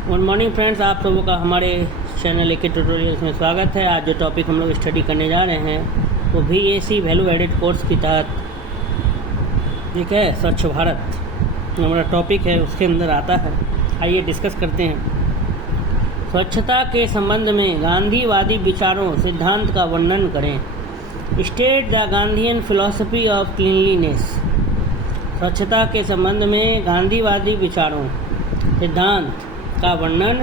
Good morning friends, आप सबों का हमारे चैनल के ट्यूटोरियल्स में स्वागत है। आज जो टॉपिक हम लोग स्टडी करने जा रहे हैं वो VAC वैल्यू एडेड कोर्स के तहत ठीक है स्वच्छ भारत हमारा टॉपिक है, उसके अंदर आता है। आइए डिस्कस करते हैं। स्वच्छता के संबंध में गांधीवादी विचारों सिद्धांत का वर्णन करें। State the Gandhian philosophy of cleanliness. स्वच्छता के संबंध में गांधीवादी विचारों सिद्धांत का वर्णन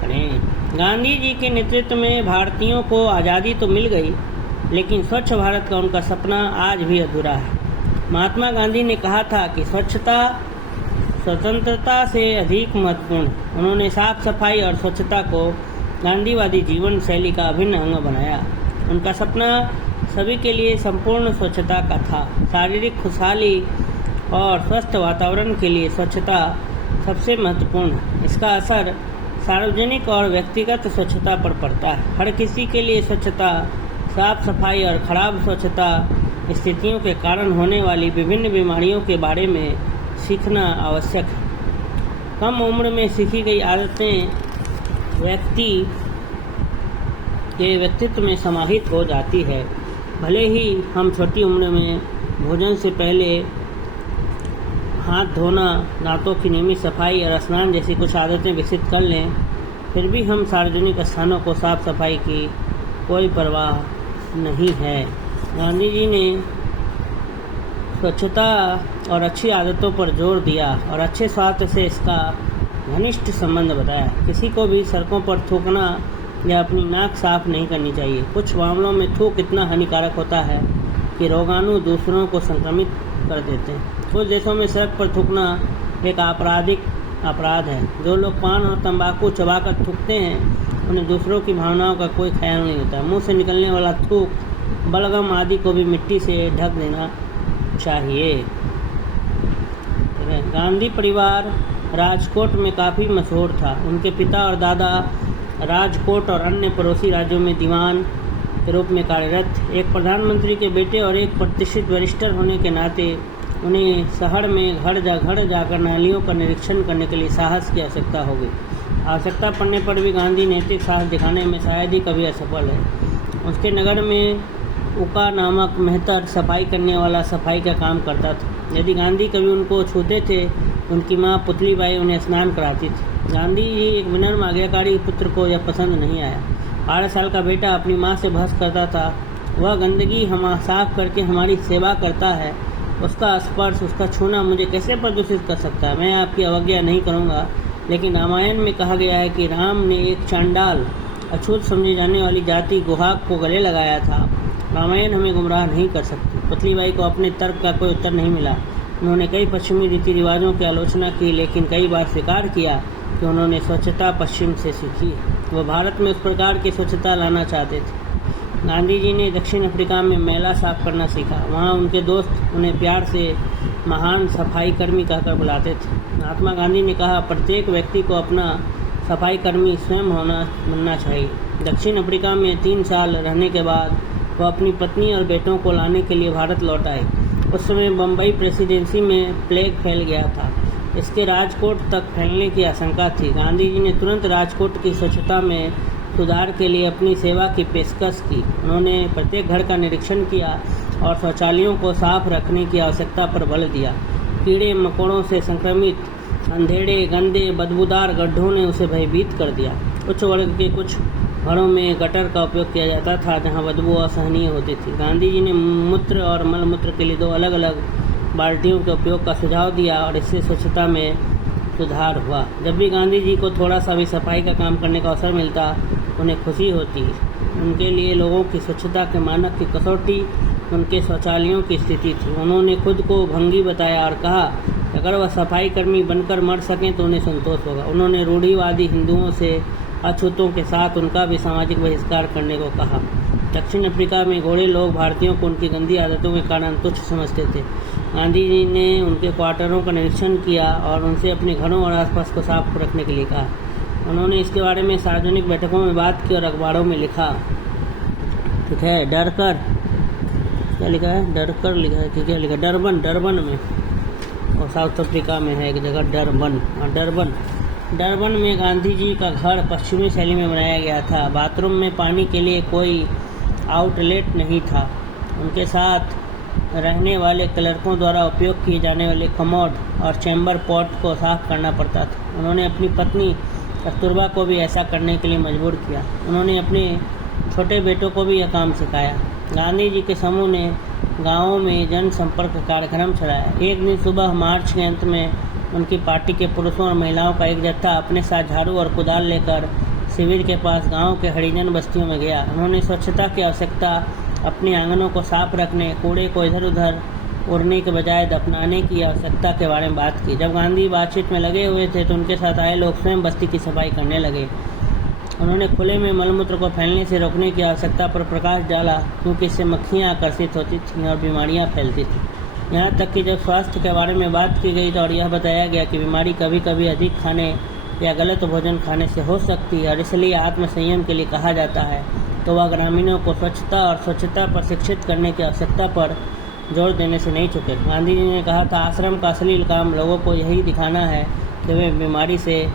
करें। गांधी जी के नेतृत्व में भारतीयों को आज़ादी तो मिल गई, लेकिन स्वच्छ भारत का उनका सपना आज भी अधूरा है। महात्मा गांधी ने कहा था कि स्वच्छता स्वतंत्रता से अधिक महत्वपूर्ण। उन्होंने साफ सफाई और स्वच्छता को गांधीवादी जीवन शैली का अभिन्न अंग बनाया। उनका सपना सभी के लिए संपूर्ण स्वच्छता का था। शारीरिक खुशहाली और स्वस्थ वातावरण के लिए स्वच्छता सबसे महत्वपूर्ण है। इसका असर सार्वजनिक और व्यक्तिगत स्वच्छता पर पड़ता है। हर किसी के लिए स्वच्छता, साफ सफाई और खराब स्वच्छता स्थितियों के कारण होने वाली विभिन्न बीमारियों के बारे में सीखना आवश्यक है। कम उम्र में सीखी गई आदतें व्यक्ति के व्यक्तित्व में समाहित हो जाती है। भले ही हम छोटी उम्र में भोजन से पहले हाथ धोना, दांतों की नियमित सफाई और स्नान जैसी कुछ आदतें विकसित कर लें, फिर भी हम सार्वजनिक स्थानों को साफ सफाई की कोई परवाह नहीं है। गांधी जी ने स्वच्छता और अच्छी आदतों पर जोर दिया और अच्छे स्वास्थ्य से इसका घनिष्ठ संबंध बताया। किसी को भी सड़कों पर थूकना या अपनी नाक साफ नहीं करनी चाहिए। कुछ मामलों में थूक इतना हानिकारक होता है कि रोगाणु दूसरों को संक्रमित कर देते हैं। कुछ देशों में सड़क पर थूकना एक आपराधिक अपराध है। जो लोग पान और तंबाकू चबाकर थूकते हैं, उन्हें दूसरों की भावनाओं का कोई ख्याल नहीं होता। मुंह से निकलने वाला थूक, बलगम आदि को भी मिट्टी से ढक देना चाहिए। गांधी परिवार राजकोट में काफ़ी मशहूर था। उनके पिता और दादा राजकोट और अन्य पड़ोसी राज्यों में दीवान के रूप में कार्यरत। एक प्रधानमंत्री के बेटे और एक प्रतिष्ठित बैरिस्टर होने के नाते उन्हें शहर में घर जाकर नालियों का निरीक्षण करने के लिए साहस की आवश्यकता हो गई। आवश्यकता पड़ने पर भी गांधी नैतिक साहस दिखाने में शायद ही कभी असफल है। उसके नगर में उका नामक मेहतर सफाई करने वाला सफाई का काम करता था। यदि गांधी कभी उनको छूते थे, उनकी माँ पुतली बाई उन्हें स्नान कराती थी। गांधी जी एक विनम्र आज्ञाकारी पुत्र को यह पसंद नहीं आया। 8 साल का बेटा अपनी माँ से बहस करता था, वह गंदगी हम साफ करके हमारी सेवा करता है, उसका स्पर्श, उसका छूना मुझे कैसे प्रदूषित कर सकता है। मैं आपकी अवज्ञा नहीं करूंगा। लेकिन रामायण में कहा गया है कि राम ने एक चांडाल, अछूत समझी जाने वाली जाति गुहाक को गले लगाया था। रामायण हमें गुमराह नहीं कर सकती। पुतली बाई को अपने तर्क का कोई उत्तर नहीं मिला। उन्होंने कई पश्चिमी रीति रिवाजों की आलोचना की, लेकिन कई बार स्वीकार किया कि उन्होंने स्वच्छता पश्चिम से सीखी। वह भारत में उस प्रकार की स्वच्छता लाना चाहते थे। गांधी जी ने दक्षिण अफ्रीका में मैला साफ करना सीखा। वहाँ उनके दोस्त उन्हें प्यार से महान सफाई कर्मी कहकर बुलाते थे। महात्मा गांधी ने कहा, प्रत्येक व्यक्ति को अपना सफाई कर्मी स्वयं बनना चाहिए। दक्षिण अफ्रीका में 3 साल रहने के बाद वह अपनी पत्नी और बेटों को लाने के लिए भारत लौट आए। उस समय बम्बई प्रेसिडेंसी में प्लेग फैल गया था। इसके राजकोट तक फैलने की आशंका थी। गांधी जी ने तुरंत राजकोट की स्वच्छता में सुधार के लिए अपनी सेवा की पेशकश की। उन्होंने प्रत्येक घर का निरीक्षण किया और शौचालयों को साफ रखने की आवश्यकता पर बल दिया। कीड़े मकोड़ों से संक्रमित अंधेरे, गंदे, बदबूदार गड्ढों ने उसे भयभीत कर दिया। उच्च वर्ग के कुछ घरों में गटर का उपयोग किया जाता था, जहां बदबू असहनीय होती थी। गांधी जी ने मूत्र और मलमूत्र के लिए 2 अलग अलग बाल्टियों के उपयोग का सुझाव दिया और इससे स्वच्छता में सुधार हुआ। जब भी गांधी जी को थोड़ा सा भी सफाई का काम करने का अवसर मिलता, उन्हें खुशी होती। उनके लिए लोगों की स्वच्छता के मानक की कसौटी उनके शौचालयों की स्थिति थी। उन्होंने खुद को भंगी बताया और कहा कि अगर वह सफाई कर्मी बनकर मर सकें तो उन्हें संतोष होगा। उन्होंने रूढ़िवादी हिंदुओं से अछूतों के साथ उनका भी सामाजिक बहिष्कार करने को कहा। दक्षिण अफ्रीका में गोरे लोग भारतीयों को उनकी गंदी आदतों के कारण तुच्छ समझते थे। गांधी जी ने उनके क्वार्टरों का निरीक्षण किया और उनसे अपने घरों और आसपास को साफ रखने के लिए कहा। उन्होंने इसके बारे में सार्वजनिक बैठकों में बात की और अखबारों में लिखा। ठीक है, डरकर क्या लिखा है, डरकर लिखा है कि क्या लिखा, डरबन में, और साउथ अफ्रीका में है एक जगह डरबन। डरबन में गांधी जी का घर पश्चिमी शैली में बनाया गया था। बाथरूम में पानी के लिए कोई आउटलेट नहीं था। उनके साथ रहने वाले क्लर्कों द्वारा उपयोग किए जाने वाले कमोड और चैम्बर पॉट को साफ करना पड़ता था। उन्होंने अपनी पत्नी कस्तूरबा को भी ऐसा करने के लिए मजबूर किया। उन्होंने अपने छोटे बेटों को भी यह काम सिखाया। गांधी जी के समूह ने गांवों में जनसंपर्क कार्यक्रम चलाया। एक दिन सुबह मार्च के अंत में उनकी पार्टी के पुरुषों और महिलाओं का एक जत्था अपने साथ झाड़ू और कुदाल लेकर शिविर के पास गांव के हरिजन बस्तियों में गया। उन्होंने स्वच्छता की आवश्यकता, अपने आंगनों को साफ रखने, कूड़े को इधर उधर उड़ने के बजाय दफनाने की आवश्यकता के बारे में बात की। जब गांधी बातचीत में लगे हुए थे तो उनके साथ आए लोग स्वयं बस्ती की सफाई करने लगे। उन्होंने खुले में मलमूत्र को फैलने से रोकने की आवश्यकता पर प्रकाश डाला, क्योंकि इससे मक्खियाँ आकर्षित होती थीं और बीमारियाँ फैलती थीं। यहाँ तक कि जब स्वास्थ्य के बारे में बात की गई तो और यह बताया गया कि बीमारी कभी कभी अधिक खाने या गलत भोजन खाने से हो सकती है और इसलिए आत्मसंयम के लिए कहा जाता है, तो वह ग्रामीणों को स्वच्छता और स्वच्छता पर शिक्षित करने की आवश्यकता पर जोर देने से नहीं चुके। गांधी जी ने कहा था, आश्रम का असली काम लोगों को यही दिखाना है कि वे बीमारी से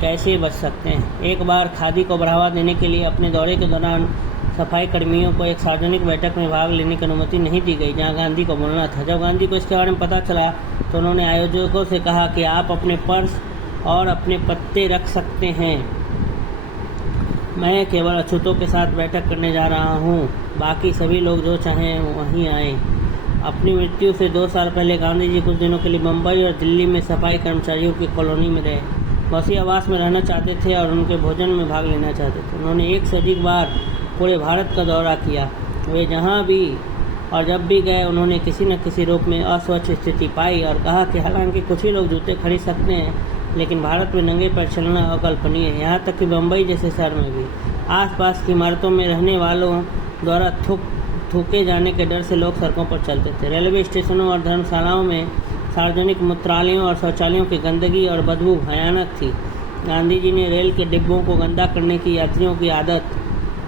कैसे बच सकते हैं। एक बार खादी को बढ़ावा देने के लिए अपने दौरे के दौरान सफाई कर्मियों को एक सार्वजनिक बैठक में भाग लेने की अनुमति नहीं दी गई, जहां गांधी को बोलना था। जब गांधी को इसके बारे में पता चला तो उन्होंने आयोजकों से कहा कि आप अपने पर्स और अपने पत्ते रख सकते हैं, मैं केवल अछूतों के साथ बैठक करने जा रहा हूँ, बाकी सभी लोग जो चाहें वहीं आए। अपनी मृत्यु से 2 साल पहले गांधी जी कुछ दिनों के लिए मुंबई और दिल्ली में सफाई कर्मचारियों की कॉलोनी में रहे। वसी आवास में रहना चाहते थे और उनके भोजन में भाग लेना चाहते थे। उन्होंने 1 से अधिक बार पूरे भारत का दौरा किया। वे जहाँ भी और जब भी गए उन्होंने किसी न किसी रूप में अस्वच्छ स्थिति पाई और कहा कि हालांकि कुछ ही लोग जूते खरीद सकते हैं, लेकिन भारत में नंगे पैर चलना अकल्पनीय है। यहाँ तक कि मुंबई जैसे शहर में भी आसपास की इमारतों में रहने वालों द्वारा थूके जाने के डर से लोग सड़कों पर चलते थे। रेलवे स्टेशनों और धर्मशालाओं में सार्वजनिक मूत्रालयों और शौचालयों की गंदगी और बदबू भयानक थी। गांधी जी ने रेल के डिब्बों को गंदा करने की यात्रियों की आदत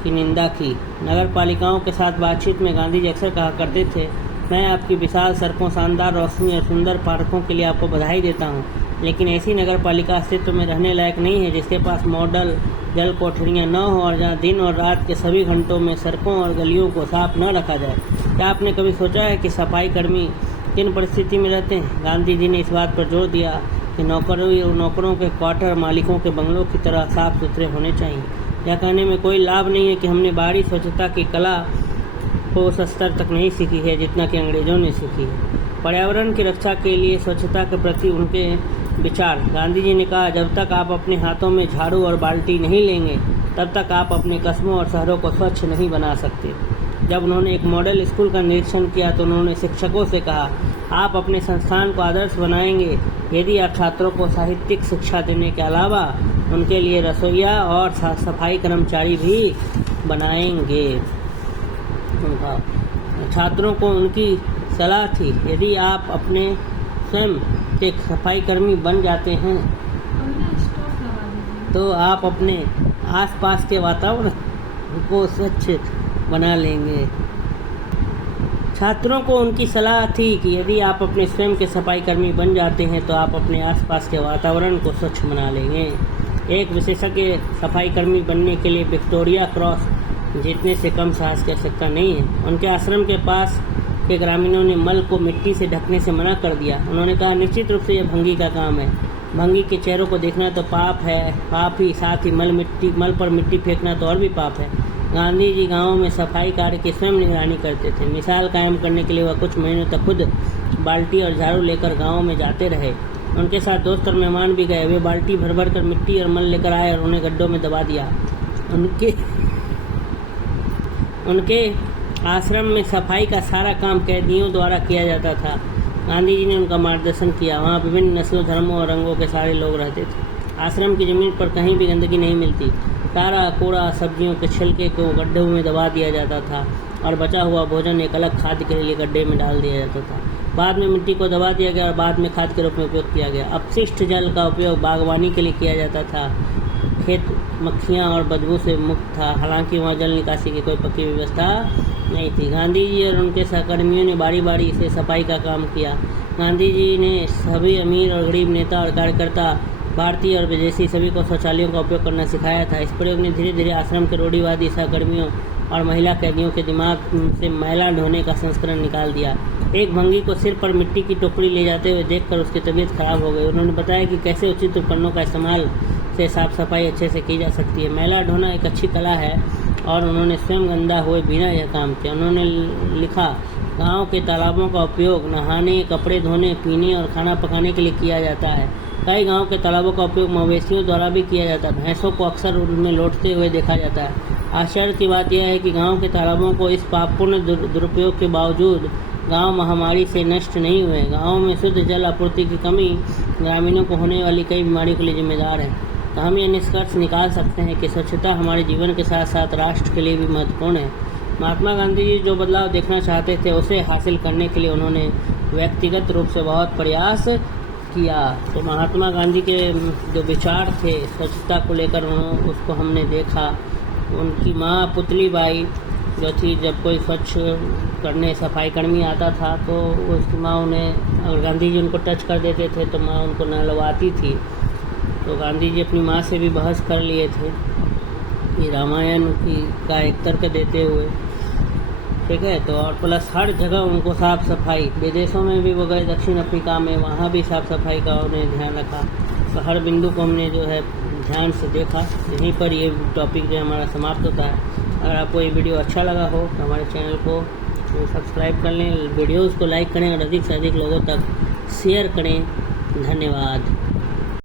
की निंदा की। नगर पालिकाओं के साथ बातचीत में गांधी जी अक्सर कहा करते थे, मैं आपकी विशाल सड़कों, शानदार रोशनी और सुंदर पार्कों के लिए आपको बधाई देता हूँ, लेकिन ऐसी नगर पालिका अस्तित्व में रहने लायक नहीं है जिसके पास मॉडल जल कोठरियाँ न हो और जहाँ दिन और रात के सभी घंटों में सड़कों और गलियों को साफ न रखा जाए। क्या आपने कभी सोचा है कि सफाई कर्मी किन परिस्थिति में रहते हैं? गांधी जी ने इस बात पर जोर दिया कि नौकरों के क्वार्टर मालिकों के बंगलों की तरह साफ सुथरे होने चाहिए। यह कहने में कोई लाभ नहीं है कि हमने बाहरी स्वच्छता की कला को उस स्तर तक नहीं सीखी है जितना कि अंग्रेजों ने सीखी है। पर्यावरण की रक्षा के लिए स्वच्छता के प्रति उनके विचार। गांधी जी ने कहा, जब तक आप अपने हाथों में झाड़ू और बाल्टी नहीं लेंगे तब तक आप अपने कस्बों और शहरों को स्वच्छ नहीं बना सकते। जब उन्होंने एक मॉडल स्कूल का निरीक्षण किया तो उन्होंने शिक्षकों से कहा, आप अपने संस्थान को आदर्श बनाएंगे यदि आप छात्रों को साहित्यिक शिक्षा देने के अलावा उनके लिए रसोइया और सफाई कर्मचारी भी बनाएंगे। छात्रों को उनकी सलाह थी, यदि आप अपने स्वयं एक सफाई कर्मी बन जाते हैं तो आप अपने आसपास के वातावरण को स्वच्छ बना लेंगे। छात्रों को उनकी सलाह थी कि यदि आप अपने स्वयं के सफाई कर्मी बन जाते हैं तो आप अपने आसपास के वातावरण को स्वच्छ बना लेंगे। एक विशेषज्ञ सफाई कर्मी बनने के लिए विक्टोरिया क्रॉस जीतने से कम साहस की आवश्यकता नहीं है। उनके आश्रम के पास के ग्रामीणों ने मल को मिट्टी से ढकने से मना कर दिया। उन्होंने कहा, निश्चित रूप से यह भंगी का काम है। भंगी के चेहरों को देखना तो पाप है, पाप ही साथ ही मल पर मिट्टी फेंकना तो और भी पाप है। गांधी जी गांवों में सफाई कार्य की स्वयं निगरानी करते थे। मिसाल कायम करने के लिए वह कुछ महीनों तक खुद बाल्टी और झाड़ू लेकर गाँव में जाते रहे। उनके साथ दोस्त और मेहमान भी गए। वे बाल्टी भर भर कर मिट्टी और मल लेकर आए और उन्हें गड्ढों में दबा दिया। उनके आश्रम में सफाई का सारा काम कैदियों द्वारा किया जाता था। गांधी जी ने उनका मार्गदर्शन किया। वहाँ विभिन्न नस्लों, धर्मों और रंगों के सारे लोग रहते थे। आश्रम की जमीन पर कहीं भी गंदगी नहीं मिलती। सारा कूड़ा, सब्जियों के छिलके को गड्ढों में दबा दिया जाता था और बचा हुआ भोजन एक अलग खाद के लिए गड्ढे में डाल दिया जाता था। बाद में मिट्टी को दबा दिया गया और बाद में खाद के रूप में उपयोग किया गया। अपशिष्ट जल का उपयोग बागवानी के लिए किया जाता था। खेत मक्खियाँ और बदबू से मुक्त था, हालांकि वहाँ जल निकासी की कोई पक्की व्यवस्था नहीं थी। गांधी जी और उनके सहकर्मियों ने बारी बारी से सफाई का काम किया। गांधी जी ने सभी अमीर और गरीब नेता और कार्यकर्ता भारतीय और विदेशी सभी को शौचालयों का उपयोग करना सिखाया था। इस प्रयोग ने धीरे धीरे आश्रम के रूढ़िवादी सहकर्मियों और महिला कैदियों के दिमाग से मैला ढोने का संस्करण निकाल दिया। एक भंगी को सिर पर मिट्टी की टोकरी ले जाते हुए देखकर उसकी तबीयत खराब हो गई। उन्होंने बताया कि कैसे उचित उपकरणों का इस्तेमाल से साफ सफाई अच्छे से की जा सकती है। मैला ढोना एक अच्छी कला है और उन्होंने स्वयं गंदा हुए बिना यह काम किया। उन्होंने लिखा, गाँव के तालाबों का उपयोग नहाने, कपड़े धोने, पीने और खाना पकाने के लिए किया जाता है। कई गांव के तालाबों का उपयोग मवेशियों द्वारा भी किया जाता है। भैंसों को अक्सर उनमें लौटते हुए देखा जाता है। आश्चर्य की बात यह है कि गांव के तालाबों को इस पापपूर्ण दुरुपयोग के बावजूद गांव महामारी से नष्ट नहीं हुए। गाँव में शुद्ध जल आपूर्ति की कमी ग्रामीणों को होने वाली कई बीमारियों के लिए जिम्मेदार है। तो हम ये निष्कर्ष निकाल सकते हैं कि स्वच्छता हमारे जीवन के साथ साथ राष्ट्र के लिए भी महत्वपूर्ण है। महात्मा गांधी जी जो बदलाव देखना चाहते थे उसे हासिल करने के लिए उन्होंने व्यक्तिगत रूप से बहुत प्रयास किया। तो महात्मा गांधी के जो विचार थे स्वच्छता को लेकर उसको हमने देखा। उनकी माँ पुतली बाई जो थी, जब कोई स्वच्छ करने सफाई कर्मी आता था तो उसकी माँ उन्हें, अगर गांधी जी उनको टच कर देते थे तो माँ उनको नहलवाती थी। तो गांधी जी अपनी माँ से भी बहस कर लिए थे कि रामायण का एक तर्क देते हुए, ठीक है। तो और प्लस हर जगह उनको साफ़ सफाई, विदेशों में भी वो गए, दक्षिण अफ्रीका में, वहाँ भी साफ़ सफाई का उन्हें ध्यान रखा। तो हर बिंदु को हमने जो है ध्यान से देखा। यहीं पर ये टॉपिक जो हमारा समाप्त होता है। अगर आपको ये वीडियो अच्छा लगा हो तो हमारे चैनल को सब्सक्राइब कर लें, वीडियोज़ को लाइक करें और अधिक से अधिक लोगों तक शेयर करें। धन्यवाद।